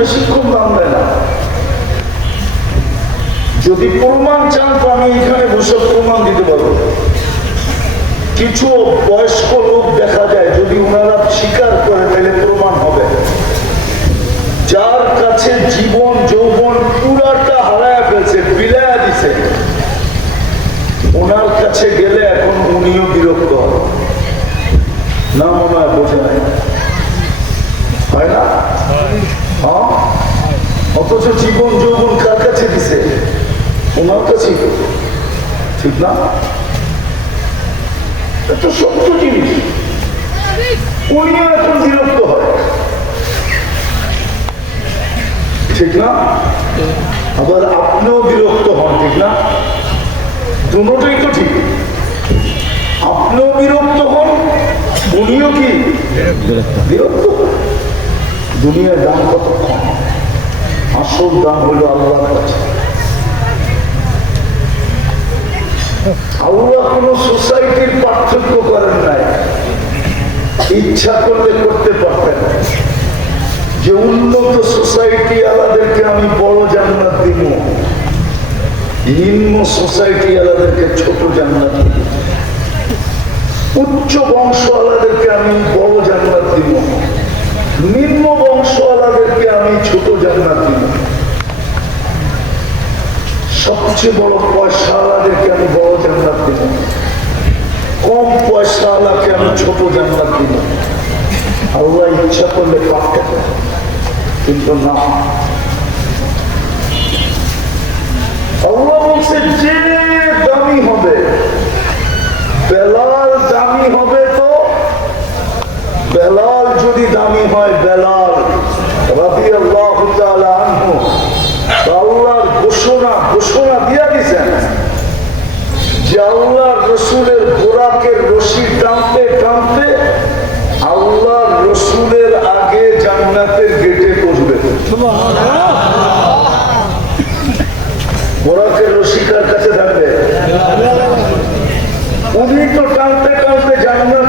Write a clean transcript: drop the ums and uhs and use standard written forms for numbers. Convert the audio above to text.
বেশিক্ষণ দাম দেয় না। যদি প্রমাণ চান তো আমি এখানে বসে প্রমাণ দিতে পারবো। কিছু বয়স্ক লোক দেখা যায়, যদি ওনারা স্বীকার করে তাহলে প্রমাণ হবে। যার কাছে জীবন যৌবন পুরাটা হারায় ফেলছে, বিলায়া দিছে, ওনার কাছে গেলে এখন উনিও বিরক্ত না, মনে হয় বোঝা হয় না? হ্যাঁ, অথচ জীবন যৌবন কার কাছে দিছে? ওনার কাছেই। ঠিক না? এটা সত্য জিনিস। উনিও এখন বিরক্ত হয়। ঠিক না? আবার আপনিও বিরক্ত হন। ঠিক না? দুটোই তো ঠিক। আপনিও বিরক্ত হন, উনিও কি বিরক্ত হন। দুনিয়ার দাম কতক্ষণ? আসল দাম হলো আল্লাহর কাছে। আল্লাহ কোন সোসাইটির পার্থক্য করেন নাই। ইচ্ছা করলে করতে পারতেন যে উন্নত সোসাইটি আলাদেরকে আমি বড় জান্নাত দিব, নিম্ন সোসাইটি আলাদেরকে ছোট জান্নাত দিব, উচ্চ বংশ আলাদেরকে আমি বড় জান্নাত দিব, নিম্ন বংশ আলাদেরকে আমি ছোট জান্নাত দিব, সবচেয়ে বড় পয়সা আলাদেরকে আমি বড় জান্নাত দিব, কম পয়সা আলাকে আমি ছোট জান্নাত দিব। আল্লাহ ইচ্ছা করলে পারতেন, কিন্তু না। আল্লাহ বলছে যে দামি হবে, বেলাল দামি হবে। তো বেলাল যদি দামি হয়, বেলাল রাদিয়াল্লাহু তাআলা আনহু আল্লাহর ঘোষণা দিয়া দিয়েছেন যে আল্লাহর রসুলের গোরাকের রশি টানতে টানতে আল্লাহর রসুলের আগে জান্নাতের গেটে পৌঁছবে। গোরাকের রশি কার কাছে থাকবে? উনি তো টানতে টানতে জান্নাত